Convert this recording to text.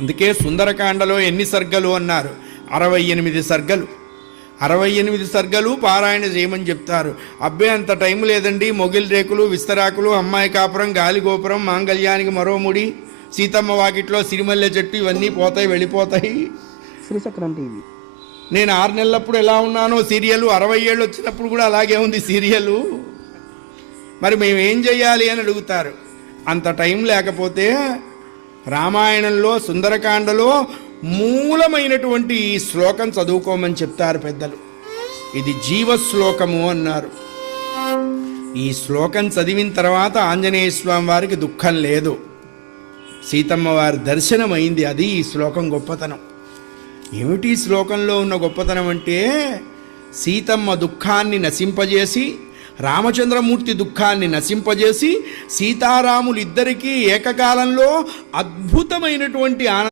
అందుకే సుందరకాండలో ఎన్ని సర్గలు అన్నారు? 68 సర్గలు. 68 సర్గలు పారాయణ చేయమని చెప్తారు. అబ్బే అంత టైం లేదండి, మొగిలి రేకులు, విస్తరాకులు, అమ్మాయి కాపురం, గాలి గోపురం, మాంగళ్యానికి మరో ముడి, సీతమ్మ వాకిట్లో సిరిమల్లె చెట్టు, ఇవన్నీ పోతాయి, వెళ్ళిపోతాయి. శ్రీచక్రం టీవీ. నేను 6 నెలలప్పుడు ఎలా ఉన్నానో సీరియల్, 60 ఏళ్ళు వచ్చినప్పుడు కూడా అలాగే ఉంది సీరియలు. మరి మేము ఏం చెయ్యాలి అని అడుగుతారు. అంత టైం లేకపోతే రామాయణంలో సుందరకాండలో మూలమైనటువంటి ఈ శ్లోకం చదువుకోమని చెప్తారు పెద్దలు. ఇది జీవశ్లోకము అన్నారు. ఈ శ్లోకం చదివిన తర్వాత ఆంజనేయ స్వామి వారికి దుఃఖం లేదు, సీతమ్మ వారి దర్శనం అయింది. అది ఈ శ్లోకం గొప్పతనం. ఏమిటి శ్లోకంలో ఉన్న గొప్పతనం అంటే, సీతమ్మ దుఃఖాన్ని నశింపజేసి, రామచంద్రమూర్తి దుఃఖాన్ని నశింపజేసి, సీతారాములు ఇద్దరికీ ఏకకాలంలో అద్భుతమైనటువంటి ఆనందం